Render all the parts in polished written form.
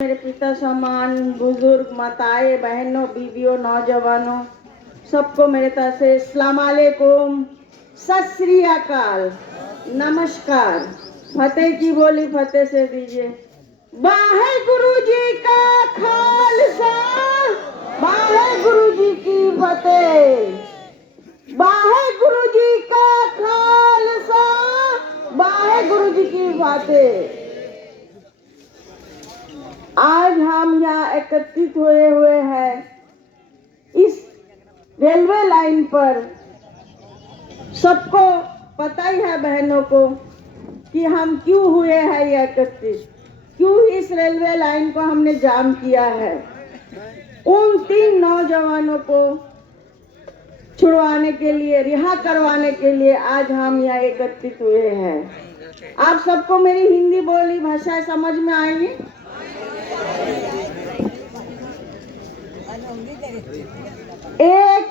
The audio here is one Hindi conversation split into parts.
मेरे पिता समान बुजुर्ग माताएं बहनों बीवियों नौजवानों सबको मेरे तरफ से अस्सलाम वालेकुम, सत श्री अकाल, नमस्कार। फतेह की बोली फतेह से दीजिए। वाहेगुरु जी का खालसा, वाहेगुरु जी की फतेह। वाहेगुरु जी का खालसा, वाहेगुरु जी की फतेह। आज हम यहाँ एकत्रित हुए हैं इस रेलवे लाइन पर। सबको पता ही है बहनों को कि हम क्यों हुए हैं ये एकत्रित, क्यों इस रेलवे लाइन को हमने जाम किया है। उन 3 नौजवानों को छुड़वाने के लिए, रिहा करवाने के लिए आज हम यहाँ एकत्रित हुए हैं। आप सबको मेरी हिंदी बोली भाषा समझ में आएगी? एक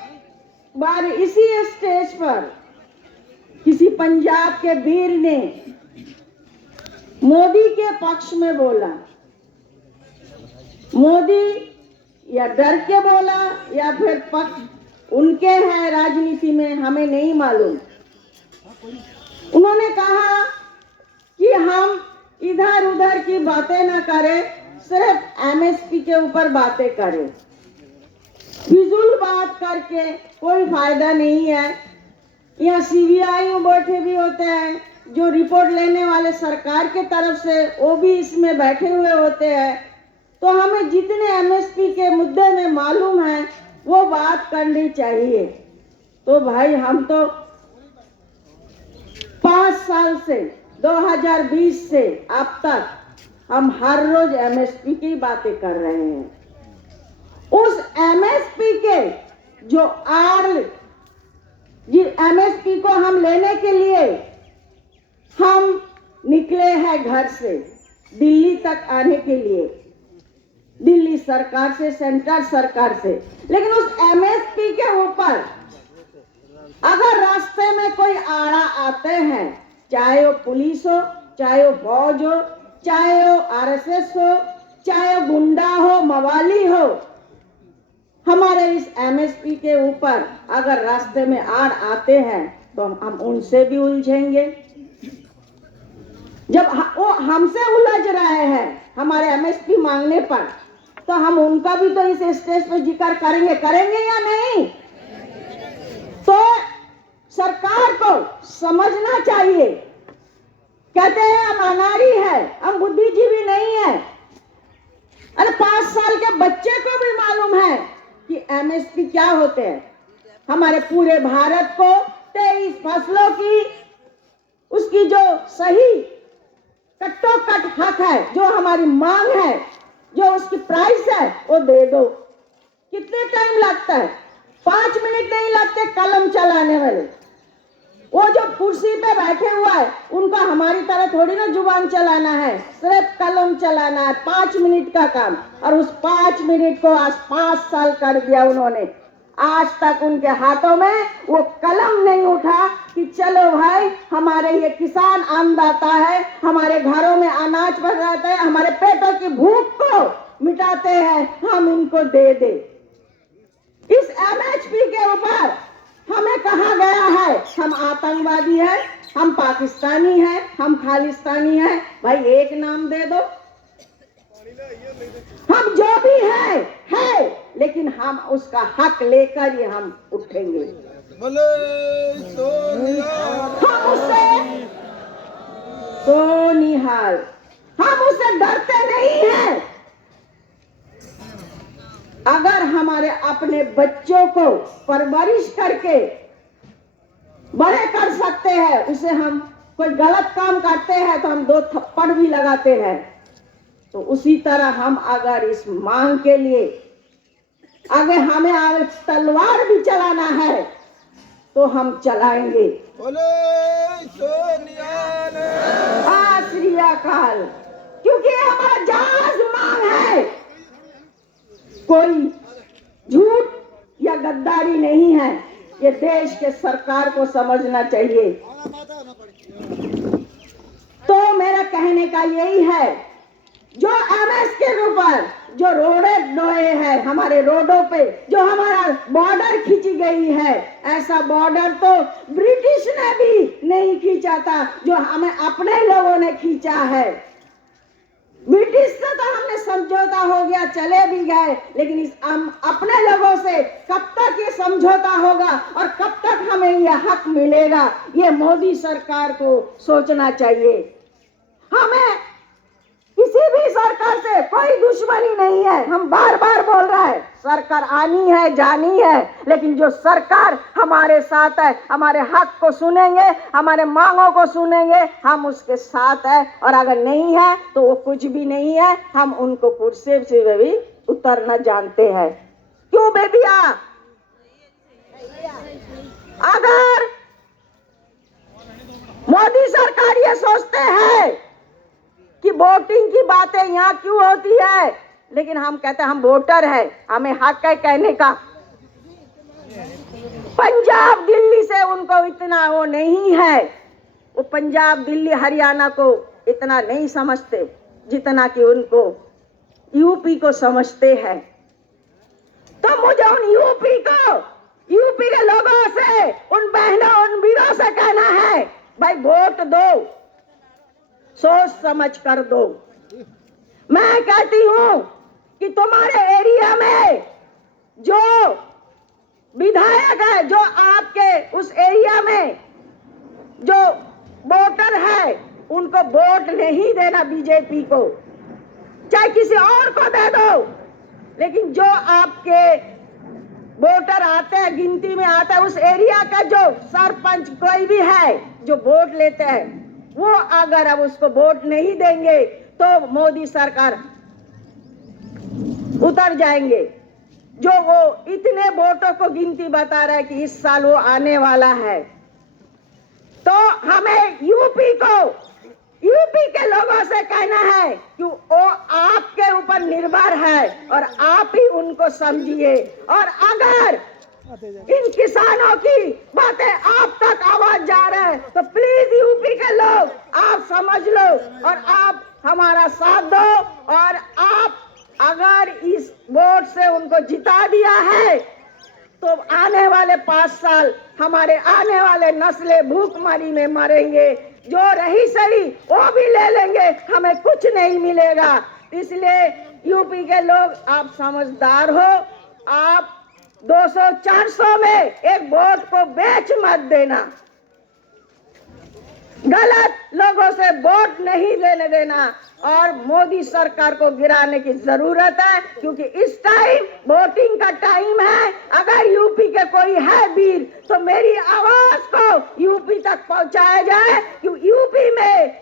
बार इसी स्टेज पर किसी पंजाब के वीर ने मोदी के पक्ष में बोला। मोदी या डर के बोला या फिर पक्ष उनके हैं राजनीति में, हमें नहीं मालूम। उन्होंने कहा कि हम इधर उधर की बातें ना करें, सिर्फ एमएसपी के ऊपर बातें करें। फिजूल बात करके कोई फायदा नहीं है। यहाँ सीबीआई बैठे भी होते हैं, जो रिपोर्ट लेने वाले सरकार के तरफ से, वो भी इसमें बैठे हुए होते हैं। तो हमें जितने एमएसपी के मुद्दे में मालूम है वो बात करनी चाहिए। तो भाई हम तो 5 साल से 2020 से अब तक हम हर रोज एमएसपी की बातें कर रहे हैं। उस एमएसपी के जो एमएसपी को हम लेने के लिए हम निकले हैं घर से दिल्ली तक आने के लिए, दिल्ली सरकार से, सेंट्रल सरकार से। लेकिन उस एमएसपी के ऊपर अगर रास्ते में कोई आड़ा आते हैं, चाहे वो पुलिस हो, चाहे वो फौज हो, चाहे वो आरएसएस हो, चाहे वो गुंडा हो, मवाली हो, हमारे इस एमएसपी के ऊपर अगर रास्ते में आड़ आते हैं तो हम उनसे भी उलझेंगे। जब वो हमसे उलझ रहे हैं हमारे एमएसपी मांगने पर, तो हम उनका भी तो इस स्टेज पे जिक्र करेंगे या नहीं? तो सरकार को समझना चाहिए। कहते हैं हम अनाड़ी है, हम बुद्धिजीवी नहीं है। अरे 5 साल के बच्चे को भी मालूम है कि एमएसपी क्या होते हैं। हमारे पूरे भारत को 23 फसलों की उसकी जो सही कट्टोकट हक है, जो हमारी मांग है, जो उसकी प्राइस है, वो दे दो। कितने टाइम लगता है? 5 मिनट नहीं लगते कलम चलाने वाले। वो जो कुर्सी पे बैठे हुआ है उनका हमारी तरह थोड़ी ना जुबान चलाना है, सिर्फ कलम चलाना है। 5 मिनट का काम, और उस 5 मिनट को आज 5 साल कर दिया उन्होंने। आज तक उनके हाथों में वो कलम नहीं उठा कि चलो भाई हमारे ये किसान अन्नदाता है, हमारे घरों में अनाज पहुंचाते हैं, हमारे पेटों की भूख को मिटाते हैं, हम इनको दे दे। इस एमएसपी के ऊपर हमें कहा गया है हम आतंकवादी हैं, हम पाकिस्तानी हैं, हम खालिस्तानी हैं। भाई एक नाम दे दो। हम जो भी है, लेकिन हम उसका हक लेकर ही हम उठेंगे। हम उससे तो निहाल, हम उससे डरते नहीं हैं। अगर हमारे अपने बच्चों को परवरिश करके बड़े कर सकते हैं, उसे हम कोई गलत काम करते हैं तो हम 2 थप्पड़ भी लगाते हैं, तो उसी तरह हम अगर इस मांग के लिए अगर हमें तलवार भी चलाना है तो हम चलाएंगे। श्री अकाल। क्योंकि हमारा जायज मांग है, कोई झूठ या गद्दारी नहीं है। ये देश के सरकार को समझना चाहिए। तो मेरा कहने का यही है जो एमएस के ऊपर जो रोडे डोए हैं, हमारे रोडों पे जो हमारा बॉर्डर खींची गई है, ऐसा बॉर्डर तो ब्रिटिश ने भी नहीं खींचा था जो हमें अपने लोगों ने खींचा है। ब्रिटिश से तो हमने समझौता हो गया, चले भी गए, लेकिन हम अपने लोगों से कब तक ये समझौता होगा और कब तक हमें ये हक मिलेगा, ये मोदी सरकार को सोचना चाहिए। हमें किसी भी सरकार से कोई दुश्मनी नहीं है, हम बार बार बोल रहे हैं, सरकार आनी है जानी है, लेकिन जो सरकार हमारे साथ है, हमारे हक को सुनेंगे, हमारे मांगों को सुनेंगे, हम उसके साथ है। और अगर नहीं है तो वो कुछ भी नहीं है, हम उनको कुर्सी से भी उतरना जानते हैं। क्यों बेबिया? अगर मोदी सरकार ये सोचते हैं कि वोटिंग की बातें यहाँ क्यों होती है, लेकिन हम कहते हैं हम वोटर हैं, हमें हक है कहने का। पंजाब दिल्ली से उनको इतना वो नहीं है, वो पंजाब दिल्ली हरियाणा को इतना नहीं समझते जितना कि उनको यूपी को समझते हैं। तो मुझे उन यूपी के लोगों से, उन बहनों उन वीरों से कहना है, भाई वोट दो, सोच समझ कर दो। मैं कहती हूं कि तुम्हारे एरिया में जो विधायक है, जो आपके उस एरिया में जो वोटर है, उनको वोट नहीं देना बीजेपी को, चाहे किसी और को दे दो, लेकिन जो आपके वोटर आते हैं, गिनती में आता है, उस एरिया का जो सरपंच कोई भी है जो वोट लेते हैं, वो अगर अब उसको वोट नहीं देंगे तो मोदी सरकार उतर जाएंगे। जो वो इतने वोटों को गिनती बता रहा है कि इस साल वो आने वाला है, तो हमें यूपी के लोगों से कहना है कि वो आपके ऊपर निर्भर है और आप ही उनको समझिए। और अगर इन किसानों की बातें आप तक आवाज जा रहा है तो प्लीज यूपी के लोग आप समझ लो और आप हमारा साथ दो। और आप अगर इस वोट से उनको जिता दिया है तो आने वाले 5 साल हमारे आने वाले नस्लें भूखमरी में मरेंगे, जो रही सही वो भी ले लेंगे, हमें कुछ नहीं मिलेगा। इसलिए यूपी के लोग आप समझदार हो, आप 200-400 में एक वोट को बेच मत देना, गलत लोगों से वोट नहीं लेने देना और मोदी सरकार को गिराने की जरूरत है, क्योंकि इस टाइम वोटिंग का टाइम है। अगर यूपी के कोई है वीर तो मेरी आवाज को यूपी तक पहुंचाया जाए, क्योंकि यूपी में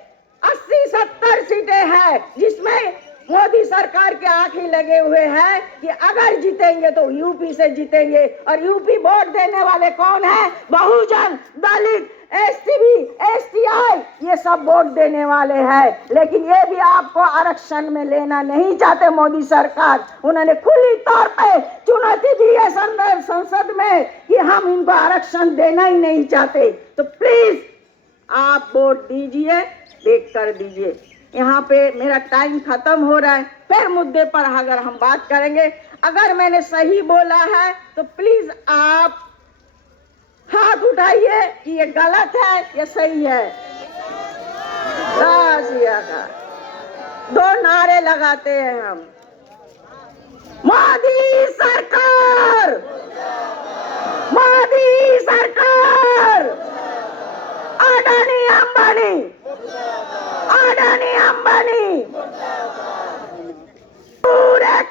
80-70 सीटें हैं जिसमें मोदी सरकार के आंखें लगे हुए हैं कि अगर जीतेंगे तो यूपी से जीतेंगे। और यूपी वोट देने वाले कौन है? बहुजन, दलित, एसटीबी, एसटीआई, ये सब वोट देने वाले हैं। लेकिन ये भी आपको आरक्षण में लेना नहीं चाहते मोदी सरकार। उन्होंने खुली तौर पे चुनौती दी है संसद में कि हम इनको आरक्षण देना ही नहीं चाहते। तो प्लीज आप वोट दीजिए, देख कर दीजिए। यहाँ पे मेरा टाइम खत्म हो रहा है, फिर मुद्दे पर अगर हम बात करेंगे। अगर मैंने सही बोला है तो प्लीज आप हाथ उठाइए कि ये गलत है या सही है। दो नारे लगाते हैं हम, मोदी सरकार, मोदी सरकार, अडानी अंबानी, अडानी अंबानी, पूरे